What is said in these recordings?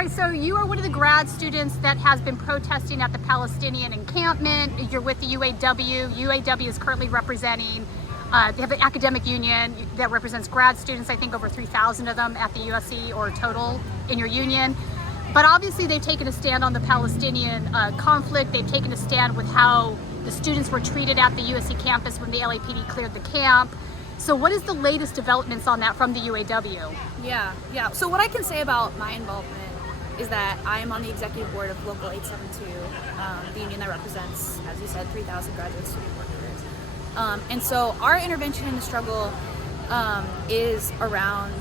right, so you are one of the grad students that has been protesting at the Palestinian encampment. You're with the UAW. UAW is currently representing, they have an academic union that represents grad students, I think over 3,000 of them at the USC or total in your union. But obviously they've taken a stand on the Palestinian conflict. They've taken a stand with how the students were treated at the USC campus when the LAPD cleared the camp. So what is the latest developments on that from the UAW? Yeah. So what I can say about my involvement is that I am on the executive board of Local 872, the union that represents, as you said, 3,000 graduate student workers. And so our intervention in the struggle is around,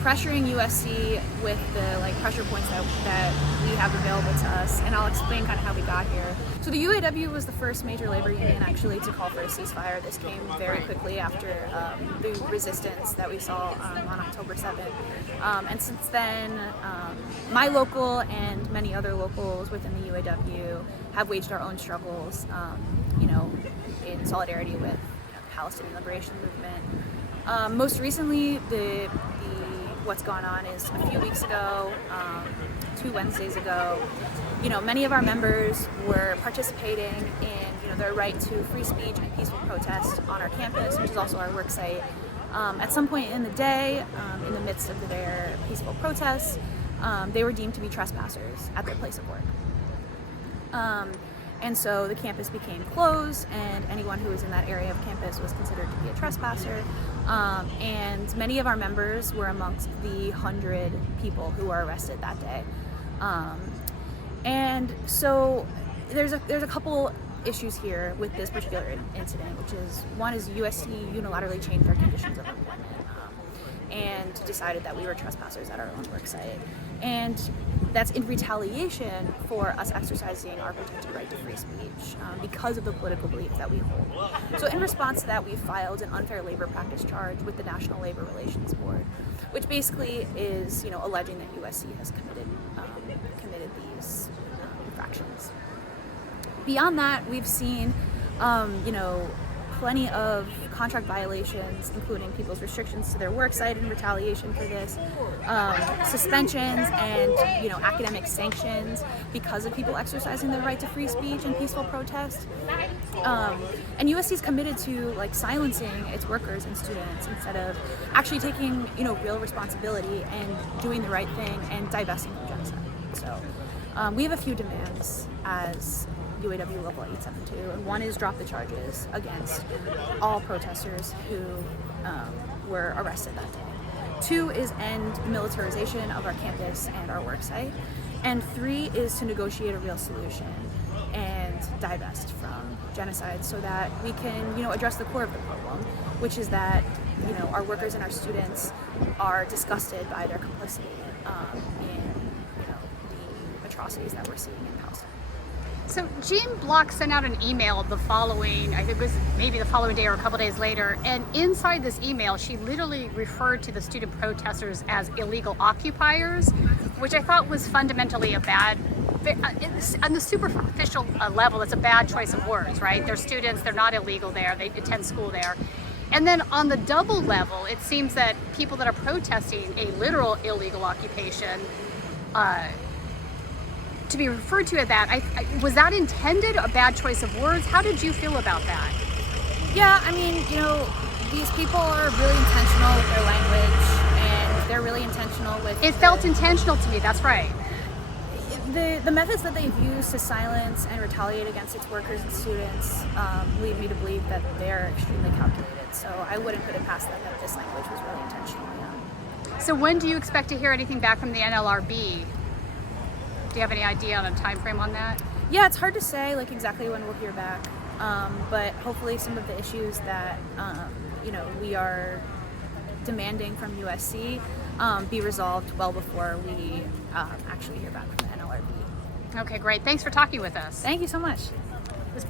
pressuring USC with the pressure points that we have available to us, and I'll explain kind of how we got here. So the UAW was the first major labor union actually to call for a ceasefire. This came very quickly after the resistance that we saw on October 7th. And since then, my local and many other locals within the UAW have waged our own struggles, in solidarity with the Palestinian liberation movement. Most recently, what's gone on is a few weeks ago, 2 Wednesdays ago, many of our members were participating in their right to free speech and peaceful protest on our campus, which is also our work site. At some point in the day, in the midst of their peaceful protests, they were deemed to be trespassers at their place of work. And so the campus became closed, and anyone who was in that area of campus was considered to be a trespasser. And many of our members were amongst the 100 people who were arrested that day. And so there's a couple issues here with this particular incident, which is, one is USC unilaterally changed our conditions of employment and decided that we were trespassers at our own work site. And that's in retaliation for us exercising our protected right to free speech because of the political belief that we hold. So in response to that, we filed an unfair labor practice charge with the National Labor Relations Board, which basically is, alleging that USC has committed these infractions. Beyond that, we've seen, plenty of contract violations, including people's restrictions to their work site in retaliation for this, suspensions and academic sanctions because of people exercising their right to free speech and peaceful protest. And USC is committed to silencing its workers and students instead of actually taking real responsibility and doing the right thing and divesting from genocide. So we have a few demands as UAW Local 872, and one is drop the charges against all protesters who were arrested that day. 2 is end militarization of our campus and our work site. And 3 is to negotiate a real solution and divest from genocide so that we can, address the core of the problem, which is that, our workers and our students are disgusted by their complicity in, the atrocities that we're seeing in Palestine. So Jean Block sent out an email the following, I think it was maybe the following day or a couple days later, and inside this email she literally referred to the student protesters as illegal occupiers, which I thought was fundamentally a bad, on the superficial level, it's a bad choice of words, right? They're students, they're not illegal there, they attend school there. And then on the double level, it seems that people that are protesting a literal illegal occupation, to be referred to as that, was that intended a bad choice of words? How did you feel about that? Yeah, I mean, these people are really intentional with their language, and they're really intentional with... It felt intentional to me, that's right. The methods that they've used to silence and retaliate against its workers and students lead me to believe that they're extremely calculated. So I wouldn't put it past them that this language was really intentional, yeah. So when do you expect to hear anything back from the NLRB? Do you have any idea on a time frame on that? Yeah, it's hard to say exactly when we'll hear back, but hopefully some of the issues that we are demanding from USC be resolved well before we actually hear back from the NLRB. Okay, great. Thanks for talking with us. Thank you so much. It was